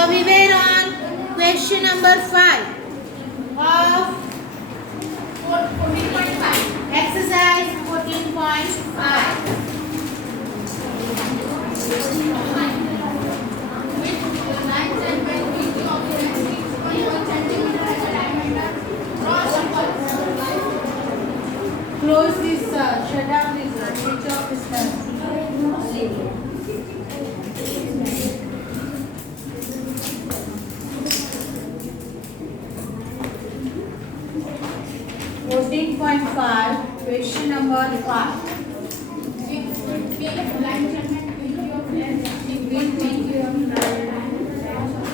So we were on question number 5 of 14.5. Exercise 14.5. Close this, shut down this, switch off this fan. 14.5, question number 5.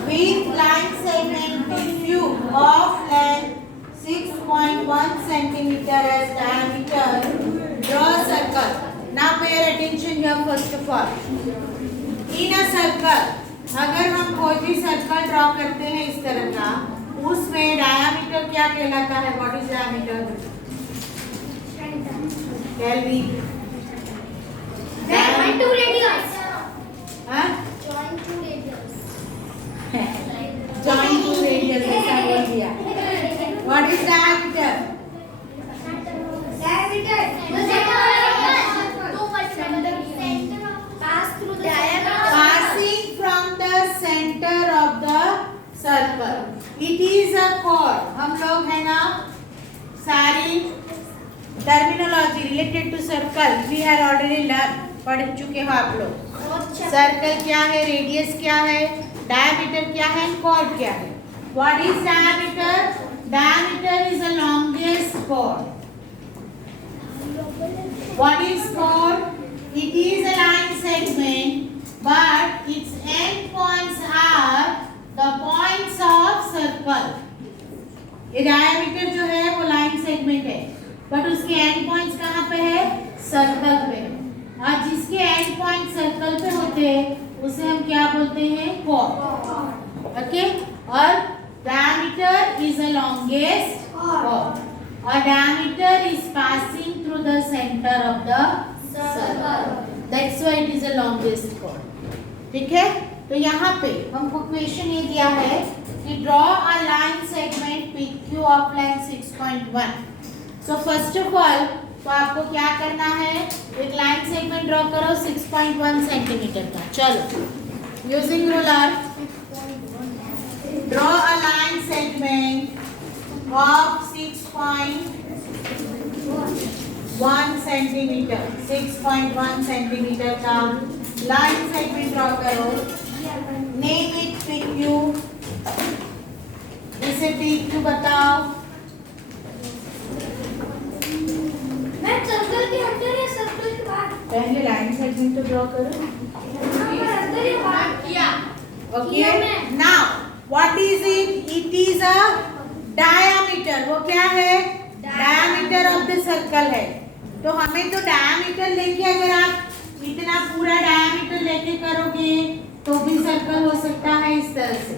With line segment PQ of length 6.1 centimeter as diameter, draw a circle. Now pay attention here first of all. In a circle, अगर हम कोई भी circle draw करते हैं इस तरह का, उसमें डायमीटर क्या कहलाता है? What is diameter? Tell me. Join two radius. हाँ? Join two radius. Join two radius ऐसा बोल दिया. What is diameter? Diameter. The center. Pass through the diameter. Passing from the center of the circle. It is a chord. हम लोग है ना सारी terminology related to circle we had already learned. पढ़ चुके हो आप लोग. सर्कल क्या है, रेडियस क्या है, डायमीटर क्या है, chord क्या है. What is diameter? Diameter is the longest chord. What is chord? It is a line segment, but its end points are the points of circle. ये diameter जो है वो line segment है, but उसके end points कहाँ पे है? सर्कल पे. और जिसके end point सर्कल पे होते हैं उसे हम क्या बोलते हैं? chord. Okay? और diameter is the longest chord. और diameter is passing through the center of the circle. That's why it is the longest chord. ठीक है? तो यहाँ पे हमको क्वेश्चन ये दिया है कि draw a line segment PQ of length 6.1. So first of all तो आपको क्या करना है? एक लाइन सेगमेंट ड्रॉ करो 6.1 सेंटीमीटर का. चलो using ruler draw a line segment of 6.1 सेंटीमीटर. 6.1 सेंटीमीटर का लाइन सेगमेंट ड्रॉ करो. Name it PQ. इसे PQ बताओ. मैं सर्कल के अंदर या सर्कल के बाहर? पहले लाइन सेगमेंट तो ड्रॉ करो. अंदर या बाहर किया? Okay. Now what is it? It is a diameter. वो क्या है? Diameter of the circle है. तो हमें तो diameter लेके अगर आप इतना पूरा diameter लेके करोगे तो भी सर्कल हो सकता है इस तरह से.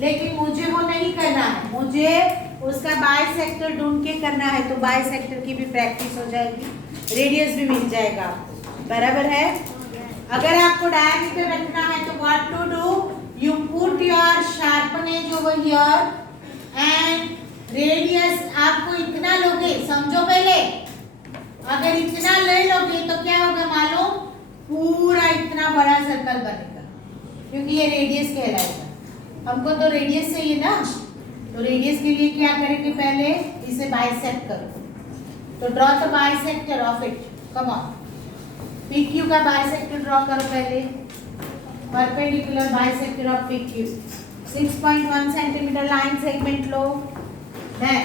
लेकिन मुझे वो नहीं करना है. मुझे उसका बाइसेक्टर ढूंढ के करना है. तो बाइसेक्टर की भी प्रैक्टिस हो जाएगी, रेडियस भी मिल जाएगा आपको. बराबर है? अगर आपको डायमीटर रखना है तो what to do? You put your sharpen edge over here and radius आपको इतना लोगे. समझो पहले, अगर इतना ले लोगे तो क्या होगा मालूम? पूरा इतना बड़ा सर्कल बनेगा, क्योंकि ये रेडियस कहलाएगा. हमको तो रेडियस चाहिए ना. तो रेडियस के लिए क्या करेंगे? पहले इसे बाइसेक्ट करो. तो draw the bisector of it. Come on. PQ का बाइसेक्टर ड्रॉ करो पहले. Perpendicular bisector of PQ. 6.1 centimetre line segment लो. देन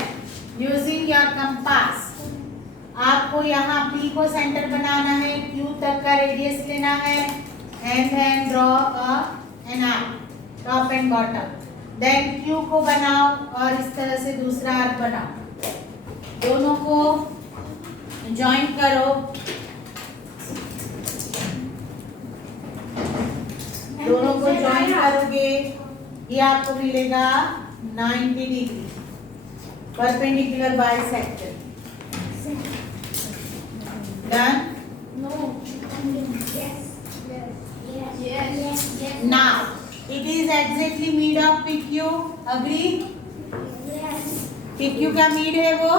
यूजिंग योर कंपास आपको यहाँ P को सेंटर बनाना है, Q तक का रेडियस लेना है, and then draw an arc top and bottom. Then Q को बनाओ और इस तरह से दूसरा आर्क बनाओ. दोनों को ज्वाइन करो. दोनों को ज्वाइन करोगे ये आपको मिलेगा 90 degree perpendicular bisector. Done. No. Yes. Yes. Yes. Yes. Now It is exactly mid of PQ. Agree? Yes. PQ का mid है वो.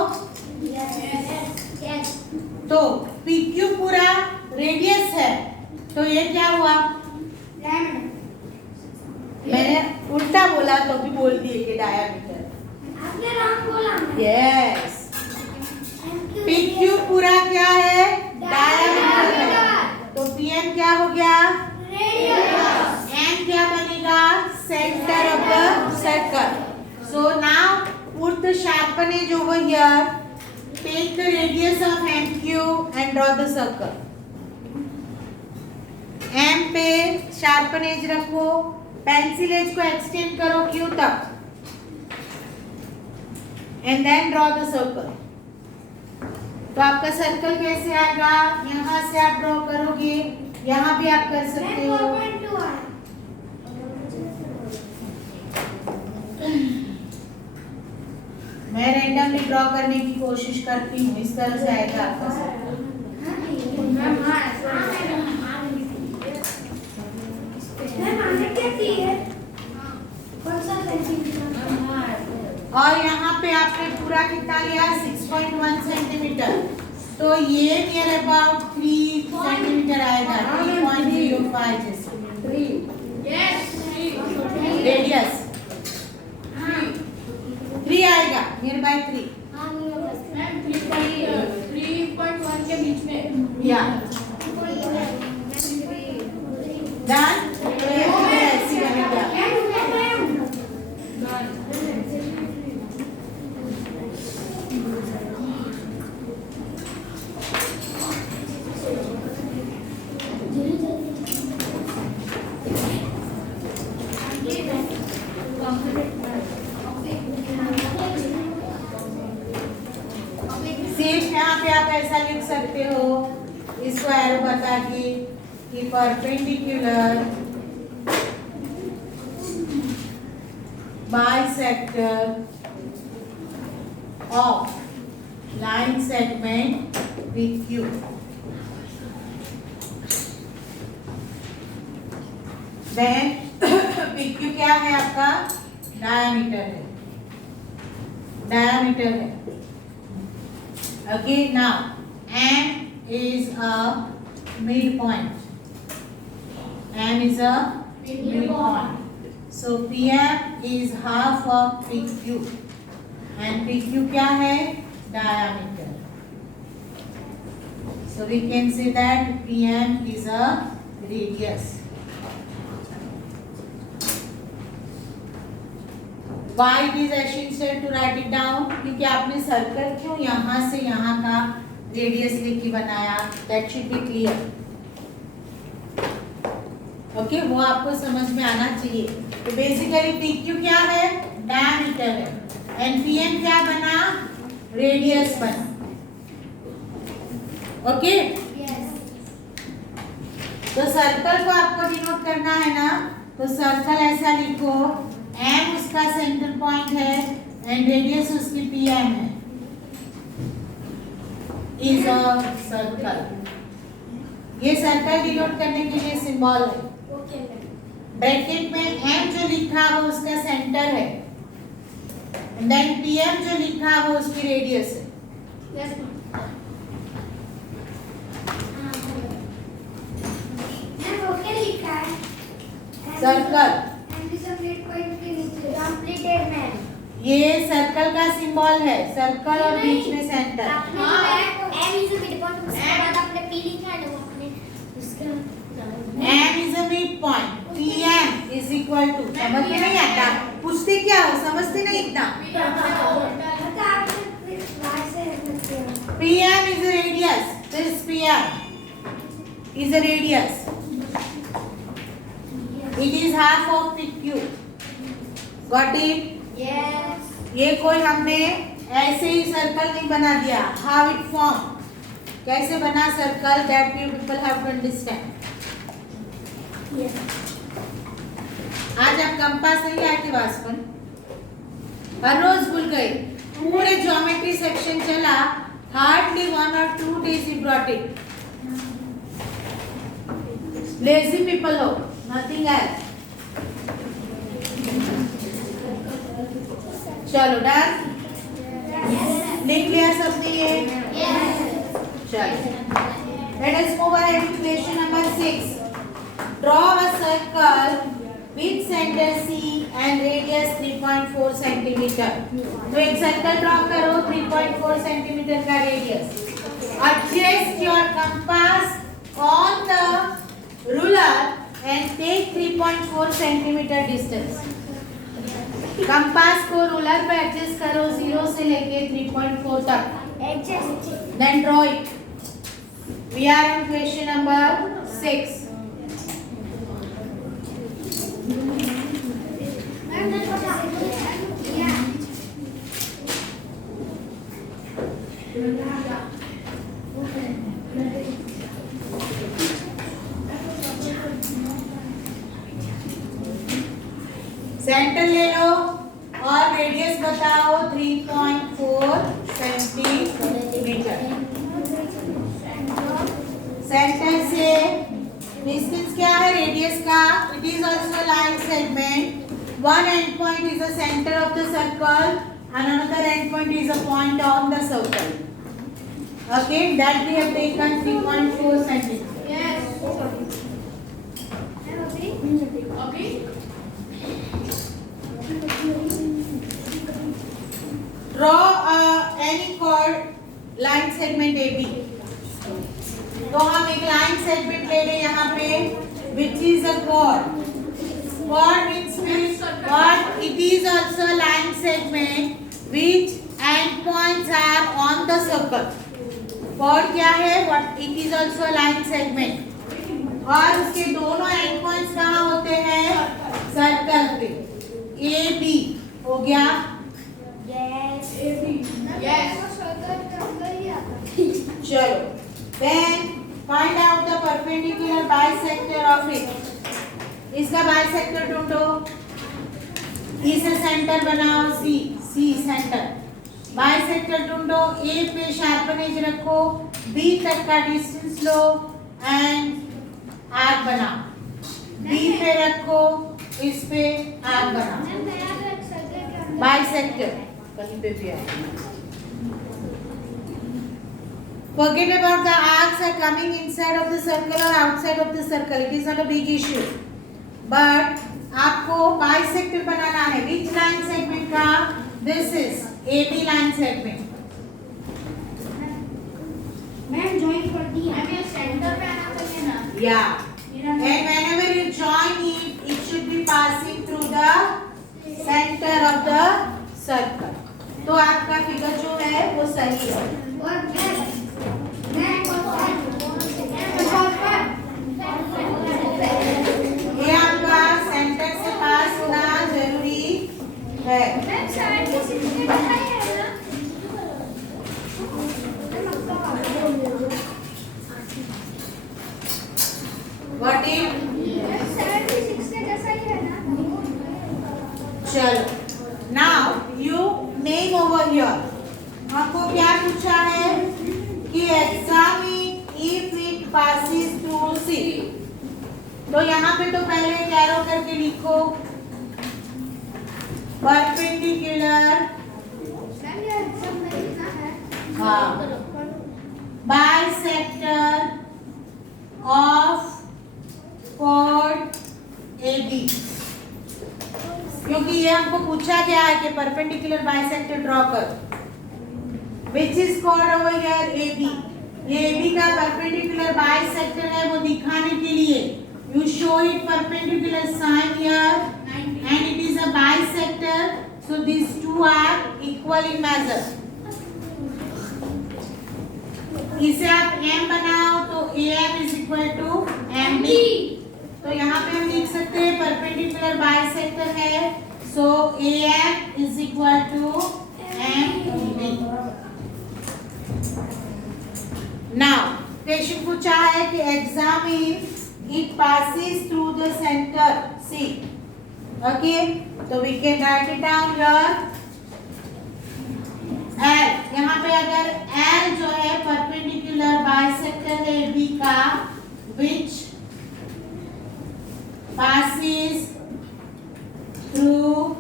Yes. तो PQ पूरा रेडियस है. तो ये क्या हुआ? मैंने उल्टा बोला तो भी बोल दिए कि डायमीटर. आपने रॉन्ग बोला. यस. PQ पूरा क्या है? डायमीटर है. तो PM क्या हो गया? रेडियस. M क्या बनेगा? Centre of the circle. So now put the sharpen edge over here. Take the radius of MQ and draw the circle. M पे sharpen edge रखो. पेंसिल एज को एक्सटेंड करो Q तक. And then draw the circle. तो आपका सर्कल कैसे आएगा? यहाँ से आप ड्रॉ करोगे. यहाँ भी आप कर सकते हो. मैं रैंडमली ड्रॉ करने की कोशिश करती हूँ. इस तरह से आएगा आपका सर्कल. और यहाँ पे आपने पूरा कितना लिया? 6.1 सेंटीमीटर. तो ये नियर अबाउट 3 सेंटीमीटर आएगा. 3.05 जैसे रेडियस 3 आएगा. Near by 3. 3.1 के बीच में. या डन. ऐसी बनेगा. सिर्फ यहाँ पे आप ऐसा लिख सकते हो. इसको एरो बता कि perpendicular bisector of line segment PQ. Then PQ क्या है आपका? डायमीटर है. डायमीटर है. Again now M is a midpoint. M is a midpoint. So PM is half of PQ. And PQ क्या है? Diameter. So we can say that PM is a radius. Why it is essential to write it down? क्योंकि आपने सर्कल क्यों यहाँ से यहाँ का रेडियस लेके बनाया? That should be clear. Okay, वो आपको समझ में आना चाहिए. तो बेसिकली PQ क्या है? डायमीटर है. एंड PM क्या बना? रेडियस बना. ओके. तो सर्कल को आपको डिनोट करना है ना. तो सर्कल ऐसा लिखो. M उसका सेंटर पॉइंट है एंड रेडियस उसकी PM है. Is a circle. ये सर्कल डिनोट करने के लिए सिंबल है. ब्रैकेट में M जो लिखा वो उसका सेंटर है. देन PM जो लिखा वो उसकी रेडियस है. सर्कल. ये सर्कल का सिंबल है. सर्कल और बीच में centre. M is a midpoint. PM is equal to. समझ में नहीं आता? पूछते क्या हो? समझते नहीं इतना. PM is a radius. This PM is a radius. It is half of PQ. Got it? Yes. ये कोई हमने ऐसे ही सर्कल नहीं बना दिया. How it form? कैसे बना circle? That you people have to understand. Yes. आज आप कंपास नहीं लाए थे वास्पन? हर रोज भूल गए. पूरे ज्योमेट्री सेक्शन चला. Hardly 1 or 2 days he brought it. Lazy people हो. Nothing else. चलो डन, लिख लिया सबने ये? चलो let us move ahead to question number 6. Draw a circle with center C and radius 3.4 centimeter. तो एक सर्कल ड्रॉ करो 3.4 सेंटीमीटर का radius. Adjust your compass on the ruler and take 3.4 centimeter distance. Compass को रूलर पे एडजस्ट करो 0 से लेके 3.4 तक. Then draw it. We are on question number 6. सेंटर ले लो और रेडियस बताओ 3.4 सेंटीमीटर. सेंटर से डिस्टेंस क्या है रेडियस का? It is also line segment. One and point is the centre of the circle and another end point is a point on the circle. Okay, that we have taken 3.4 centimeter. Yes. Okay. Draw any chord line segment AB. तो हम एक line segment ले रहे यहाँ पे which is a chord. Chord means what? It is also a line segment which end points are on the circle. Chord क्या है? What? It is also a line segment. और उसके दोनों एंड पॉइंट्स कहाँ होते हैं? सर्कल पे. AB हो गया. चलो. Then find out the perpendicular bisector of it. इसका बाइसेक्टर ढूंढो. ई से सेंटर बनाओ सी सेंटर. बाइसेक्टर ढूंढो. ए पे शार्पन एज रखो. बी तक का डिस्टेंस लो एंड आर्क बनाओ. बी पे रखो. इस पे आर्क बनाओ. बाइसेक्टर कहीं पे भी है. Forget about the arcs are coming inside of the circle or outside of the circle. It is not a big issue. But आपको बाइसेक्टर बनाना है. Which line segment का? This is AB line segment. Ma'am join कर दी. मैम ये सेंटर पे आना चाहिए ना. Yeah. And whenever you join it, it should be passing through the center of the circle. तो आपका फिगर जो है वो सही है. और मैं ये आपका सेंटर से पास होना जरूरी है. What if? चलो. Now you name over here. आपको क्या पूछा है कि examine if it passes through C. तो यहाँ पे तो पहले एरो करके लिखो परपेंडिकुलर. हाँ. Bisector of chord AB. क्योंकि ये हमको पूछा गया है कि परपेंडिकुलर बाइसेक्टर ड्रॉ कर. Which is chord over here AB. ये AB का परपेंडिकुलर बाइसेक्टर है वो दिखाने के लिए you show it perpendicular sign here and it is a bisector, so these two are equal in measure. इसे आप M बनाओ तो AM is equal to MB. तो यहाँ पे हम लिख सकते हैं परपेंडिकुलर बाइसेक्टर है so AM is equal to MB. Now question पूछा है कि examine it passes through the center C. Okay, so we can write it down here. L. यहाँ पे अगर L जो है perpendicular bisector है B का which passes through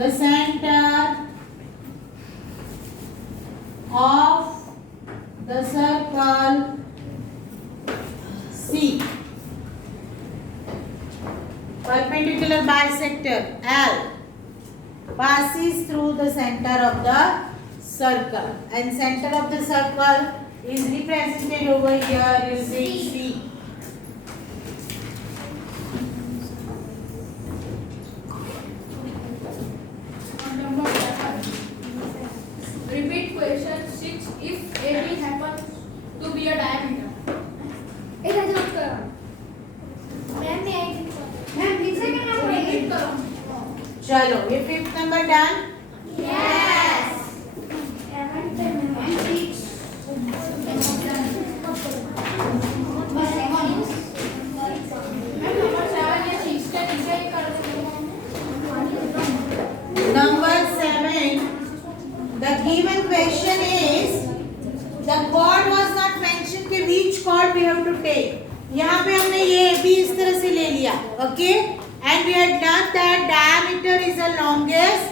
the center of the circle C. Perpendicular bisector L passes through the center of the circle, and center of the circle is represented over here using C. Number 7. Repeat question 6. If AB happens to be a diameter. एक हजार करो मैम मैं एक सेकंड आप Repeat करो. चलो ये 5th number done. Yes Number 7 या 6 के नीचे ही कर दो. Number 7. The given question is the chord was not mentioned कि which chord we have to take. यहाँ पे हमने ये भी इस तरह से ले लिया. Okay? And we had learned that diameter is the longest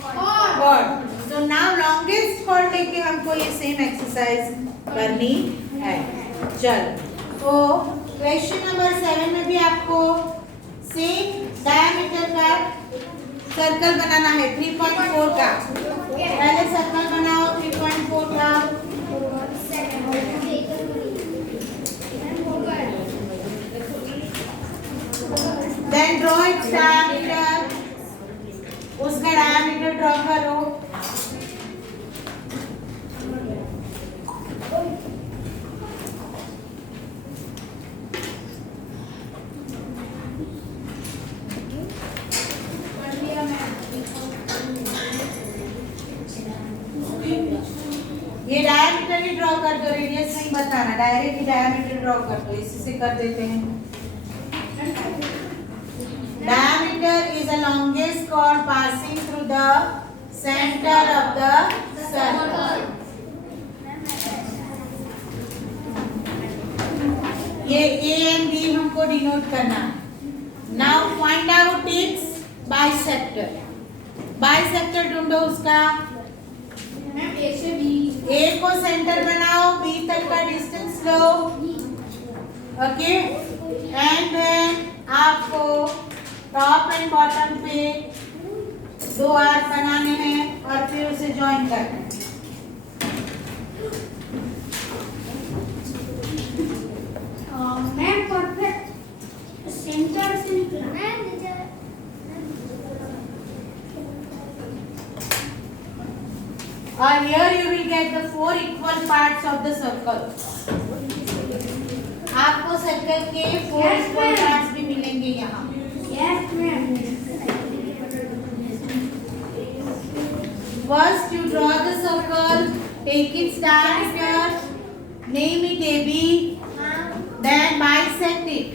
chord. So now longest chord लेके हमको ये same exercise करनी है. चलो. तो question number 7 में भी आपको same diameter का सर्कल बनाना है 3.4 का. पहले सर्कल बनाओ 3.4 का. Then draw its diameter. उसका diameter draw करो. कर लिया मैं. ये डायमीटर ही ड्रॉ कर दो, रेडियस नहीं बताना, डायरेक्ट ही डायमीटर ड्रॉ कर दो. इसी से कर देते हैं. Diameter is the longest chord passing through the center of the circle. ये A and B हमको डिनोट करना. Now find out its bisector. Bisector ढूंढो उसका. मैम A से B. A को सेंटर बनाओ, B तक का डिस्टेंस लो. ओके. एंड देन आपको टॉप एंड बॉटम पे 2 आर्क बनाने हैं और फिर उसे ज्वाइन करना है. मैम परफेक्ट सेंटर से निकला मैम और here you will get the 4 equal parts of the circle. आपको सर्कल के 4 Yes, equal ma'am. parts भी मिलेंगे यहाँ. Yes ma'am First you draw the circle, take its diameter, name it AB, then bisect it.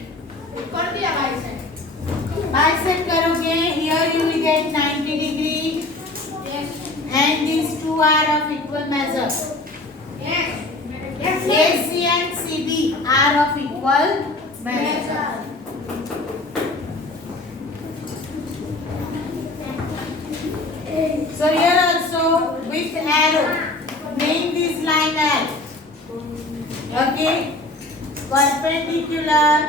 कर दिया भाई से. Bisect करोगे, here you will get 90 degree and these two are of equal measure. Yes. AC and CB are of equal measure. So here also with arrow, name this line as, okay, perpendicular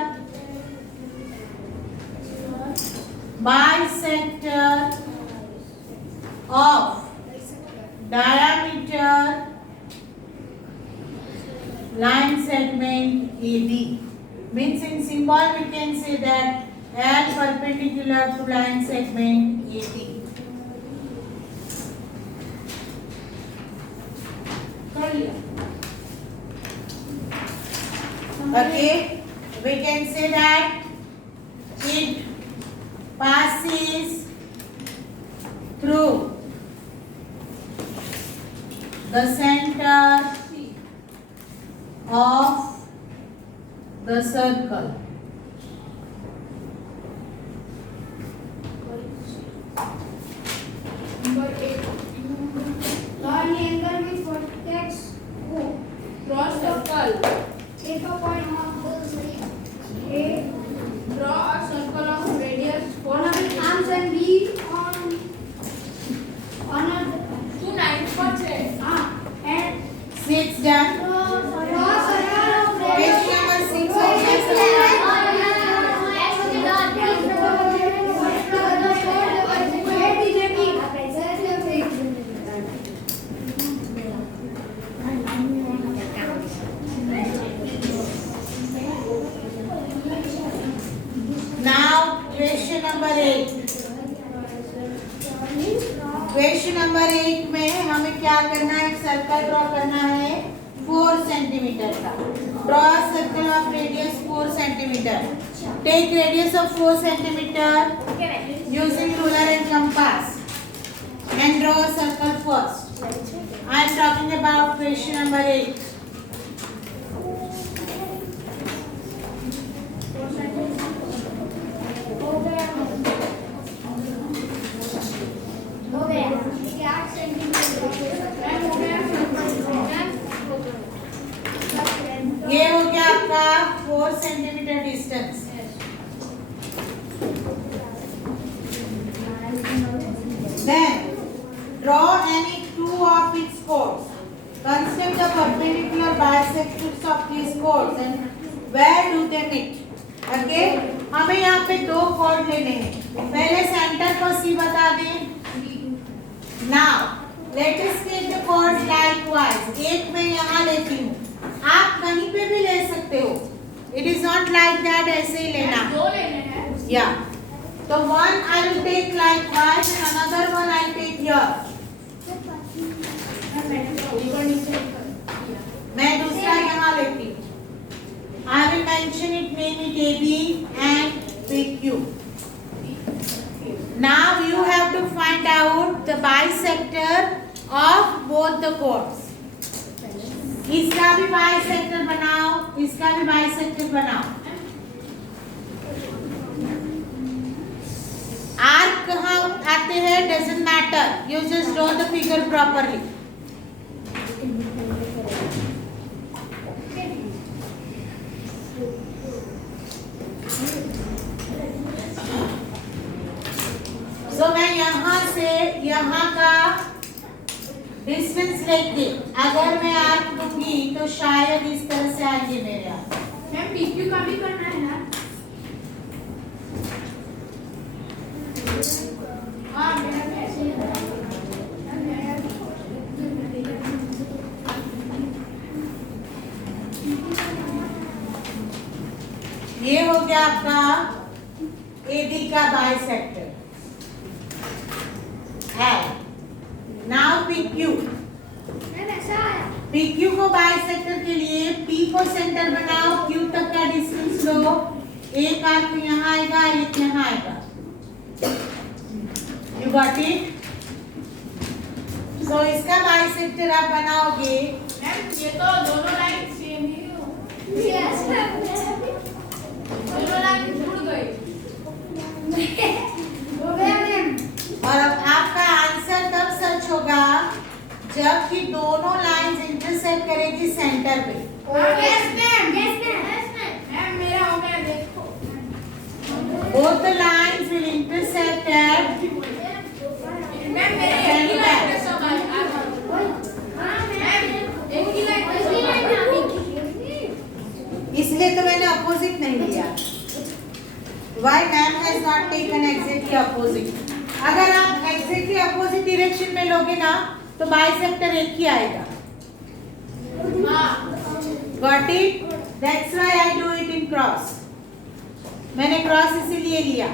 bisector of diameter line segment AB. Means in symbol we can say that L perpendicular to line segment AB. Okay, we can say that it passes through the center of the circle. Number 8. Draw an angle with vertex O. Draw circle. Take a point of the A. Draw a circle of radius 4 One of the arms and B on question number 8। Question number 8 में हमें क्या करना है? एक circle draw करना है 4 centimetre का। Draw circle of radius 4 centimetre. Take radius of 4 centimetre using ruler and compass and draw a circle first. I am talking about question number 8. हो गया 8 सेंटीमीटर। ये हो गया आपका 4 centimetre distance. Then draw any two of its chords. Construct the perpendicular bisectors of these chords and where do they meet? Okay? हमें यहाँ पे दो chord लेने हैं। पहले सेंटर को C बता दें। Now let us take the chords likewise. एक मैं यहाँ लेती हूँ, आप कहीं पे भी ले सकते हो। It is not like that, ऐसे ही लेना। दो लेने हैं। Yeah. So one I will take likewise and another one I will take here. मैं दूसरा यहाँ लेती हूँ। I will mention it, name it AB and PQ. Now you have to find out the bisector of both the chords. इसका भी bisector बनाओ, इसका भी bisector बनाओ। आर्क कहाँ आते हैं doesn't matter, you just draw the figure properly. So मैं यहाँ से यहाँ का डिस्टेंस लेके अगर मैं आर्क दूंगी तो शायद इस तरह से आएंगे मेरे आर्क। मैम पीक्यू का भी करना है ना? हाँ मेरा कैसे ये हो गया आपका AB का बाइसेक्टर है। Now PQ। PQ को बाइसेक्टर के लिए P को सेंटर बनाओ, Q तक का डिस्टेंस लो। एक आर्क यहाँ आएगा, एक यहाँ आएगा। You got it? So इसका बाइसेक्टर आप बनाओगे। मैम ये तो दोनों लाइन सेम ही हो। दोनों लाइन जुड़ गई। हो गया मैम। और अब आपका आंसर तब सच होगा जबकि दोनों लाइंस इंटरसेक्ट करेगी सेंटर पे। Yes ma'am. मैम मेरा हो गया देखो। Both the lines will intersect at ma'am मेरे एक ही लाइन पे सब आ गया। मैम एक ही लाइन पे सब आ गया। इसलिए तो मैंने अपोजिट नहीं लिया। Why ma'am has not taken exactly opposite? अगर आप exactly opposite direction में लोगे ना तो बाइसेक्टर एक ही आएगा। हाँ Got it? That's why I do it in cross. मैंने क्रॉस इसीलिए लिया।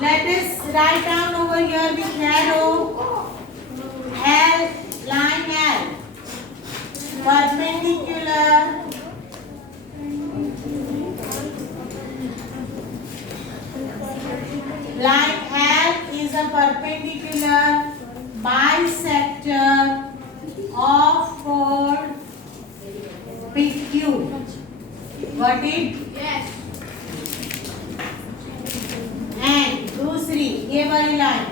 Let us write down over here with arrow L, line L, perpendicular, line L is a perpendicular bisector of chord PQ. Got it? Yes And दूसरी ये वाली line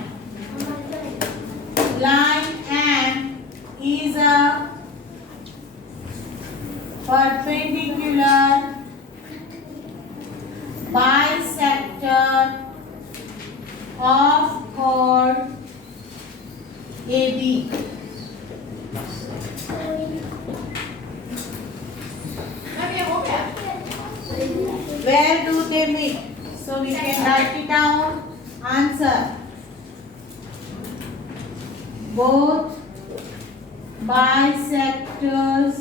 M is a perpendicular bisector of chord AB. Ma'am ये हो गया। Where do they meet? So we can write it down. Answer. Answer both bisectors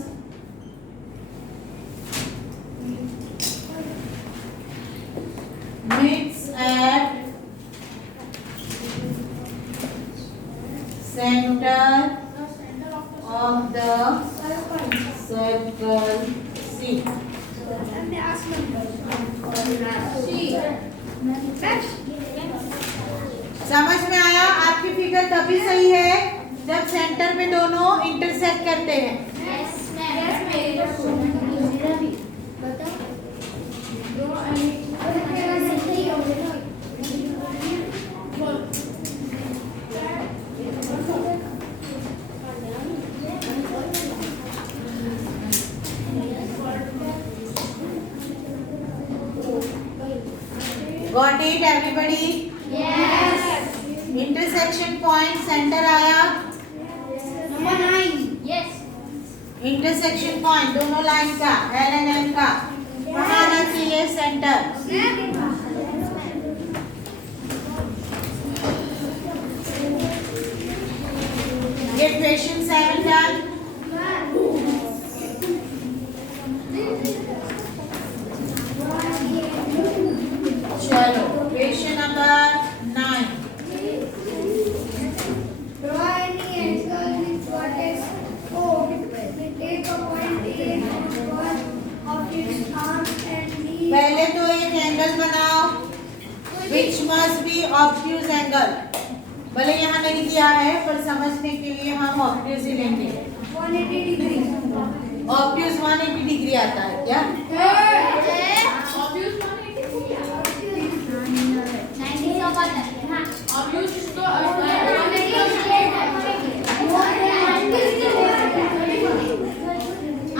meets at center of the circle C. समझ में आया? आपकी फिगर तभी सही है जब सेंटर में दोनों इंटरसेक्ट करते हैं। Got it everybody? Intersection point centre आया। इंटरसेक्शन पॉइंट दोनों लाइन का L एंड M का कहाँ आना चाहिए? सेंटर। ये क्वेश्चन 7 डन। चलो क्वेश्चन नंबर 9। पहले तो एक एंगल बनाओ which must be obtuse angle। भले यहाँ नहीं दिया है पर समझने के लिए हम obtuse ही लेंगे। 180 डिग्री। obtuse 180 डिग्री आता है क्या?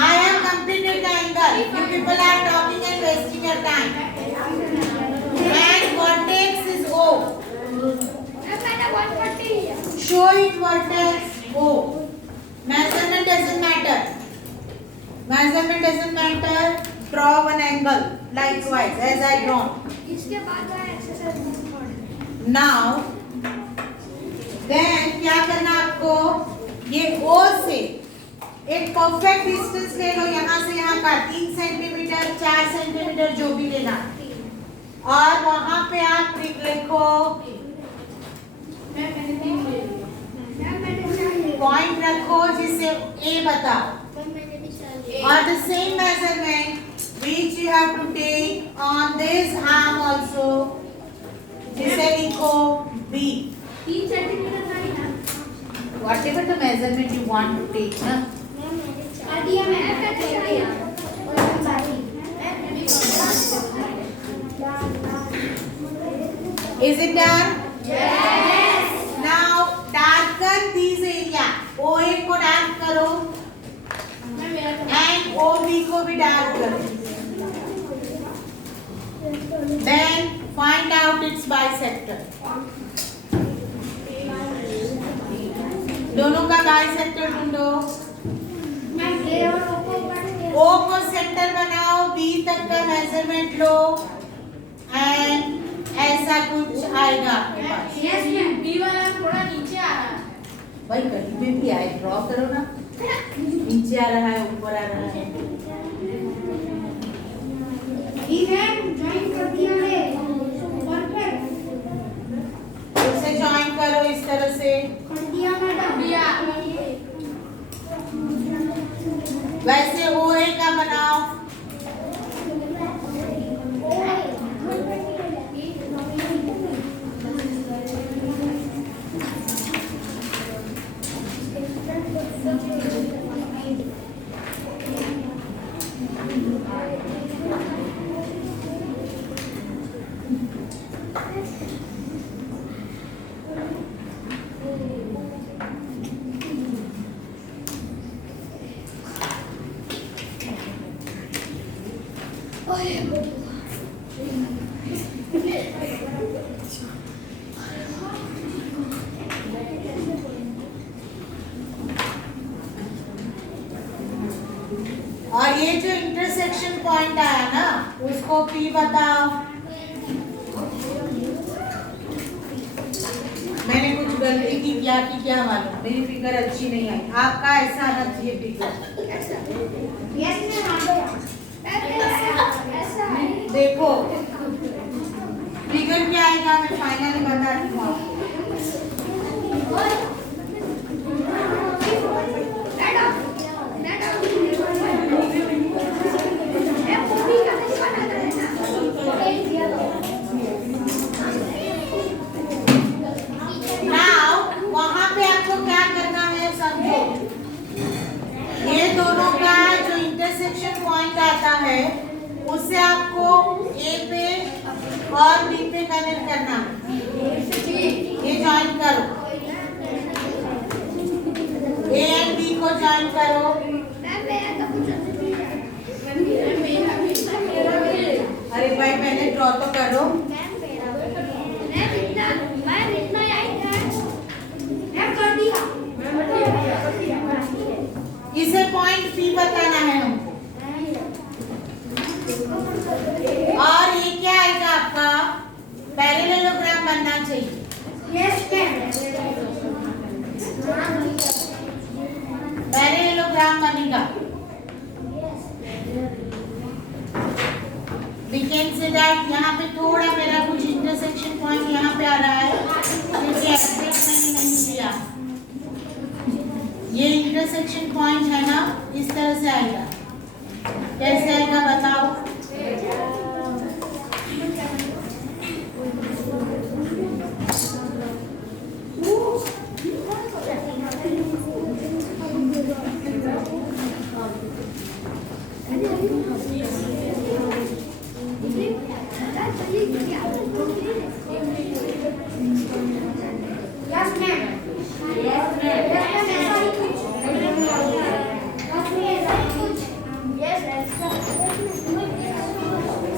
I am completed the angle. You people are talking and wasting your time. And vertex is O. Show it vertex O. Measurement doesn't matter. Measurement doesn't matter. Draw one angle likewise as I drawn. इसके बाद exercise Now, then क्या करना आपको? ये O से एक perfect distance ले लो यहाँ से यहाँ का 3 सेंटीमीटर 4 सेंटीमीटर जो भी लेना और वहां पे आप लिखो पॉइंट रखो जिससे A बताओ और the same measurement which you have to take on this arm also जिसे लिखो B 3 सेंटीमीटर का ही ना whatever the measurement you want to take ना दिया मैंने Is it done? Yes. Now darken these area. OA को डार्क करो and OB को भी डार्क करो. Then find out its bisector. दोनों का बाइसेक्टर ढूंढो। O को सेंटर बनाओ, B तक का मेजरमेंट लो एंड ऐसा कुछ आएगा आपके पास। यस मैम बी वाला थोड़ा नीचे आ रहा है भाई कहीं पे भी आए ड्रॉ करो ना नीचे आ रहा है ऊपर आ रहा है ज्वाइन कर दिया है परफेक्ट उसे ज्वाइन करो इस तरह से कर दिया मैडम दिया वैसे OA का बनाओ और ये जो इंटरसेक्शन पॉइंट आया ना उसको P बताओ गलती की क्या मालूम, मेरी फिगर अच्छी नहीं आई, आपका ऐसा आना चाहिए फिगर। देखो फिगर क्या आएगा, मैं फाइनली बताती हूँ आपको। वहां पे आपको क्या करना है समझो, ये दोनों का जो इंटरसेक्शन पॉइंट आता है उससे आपको ए पे और बी पे कनेक्ट करना है। ये ज्वाइन करो, ए एंड बी को ज्वाइन करो। अरे भाई पहले ड्रॉ तो करो। इसे पॉइंट पी बताना है हमको। और ये क्या आएगा आपका, पैरेललोग्राम बनना चाहिए। पैरेललोग्राम बनेगा। We can say that यहाँ पे थोड़ा मेरा कुछ इंटरसेक्शन पॉइंट यहाँ पे आ रहा है, क्योंकि एग्जैक्ट मैंने नहीं लिया। ये इंटरसेक्शन पॉइंट है ना, इस तरह से आएगा। कैसे आएगा बताओ।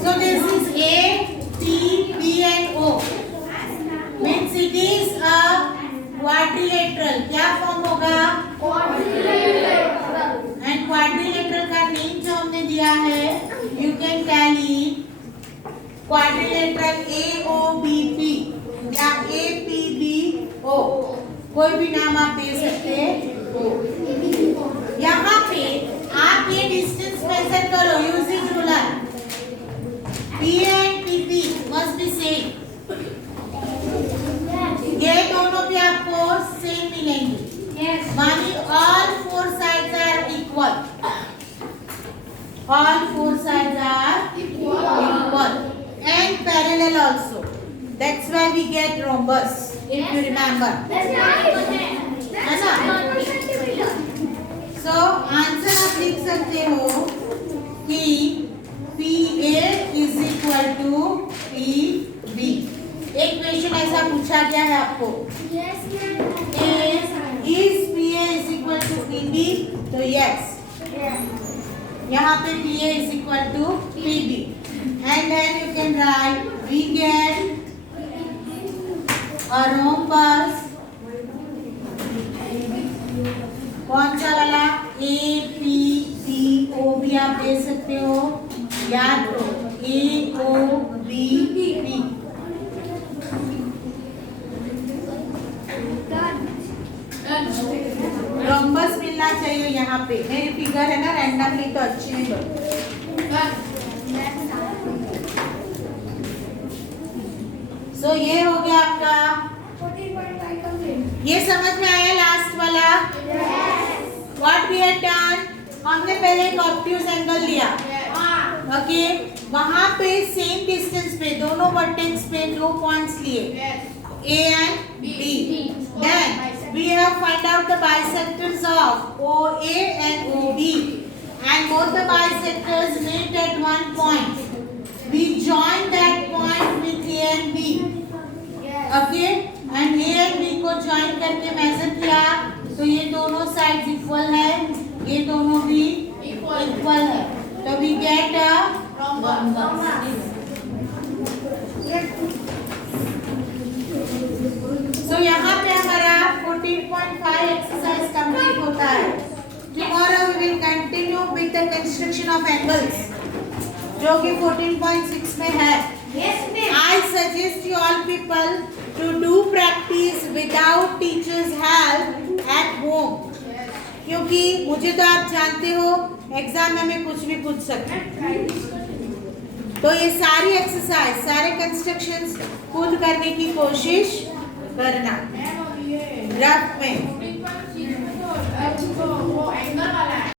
So this is A, T, B and O. Means it is a quadrilateral. क्या फॉर्म होगा? And quadrilateral का नेम जो हमने दिया है, you can tally quadrilateral AOBP या APBO, कोई भी नाम आप दे सकते हो। यहाँ पे आप ये डिस्टेंस मेजर करो using ruler. P and PP must be same। ये दोनों भी आपको सेम मिलेंगे। मानी all four sides are equal। All four sides are equal and parallel also। That's why we get rhombus, if you remember। है ना? So answer आप लिख सकते हो कि PA is equal to PB। एक क्वेश्चन ऐसा पूछा गया है आपको, is PA is equal to PB, तो yes, यहाँ पे PA is equal to PB and then you can write we get a rhombus। कौन सा वाला? APBO भी आप दे सकते हो, याद करो AOBP। रॉम्बस मिलना चाहिए यहाँ पे। मेरी फिगर है ना रैंडमली, तो अच्छी नहीं बनती। सो ये हो गया आपका। ये समझ में आया लास्ट वाला? What we had done, हमने पहले एक ऑब्ट्यूज एंगल लिया, ओके। वहां पे सेम डिस्टेंस पे दोनों वर्टेक्स पे दो पॉइंट्स लिए, A and B। Then we have find out the bisectors of OA and OB, and both the bisectors meet at one point. We join that point with A and B, okay, and A and B को join करके मेजर किया, तो ये दोनों sides equal है, ये दोनों भी इक्वल है, तो we get a rhombus। So यहाँ पे हमारा 14.5 एक्सरसाइज कंप्लीट होता है। Tomorrow we will continue with the construction of angles, जो कि 14.6 में है। Yes, ma'am. I suggest you all people to do practice without teachers' help at home. क्योंकि मुझे तो आप जानते हो एग्जाम में मैं कुछ भी पूछ सकती हूँ। तो ये सारी एक्सरसाइज सारे कंस्ट्रक्शंस खुद करने की कोशिश करना रफ में।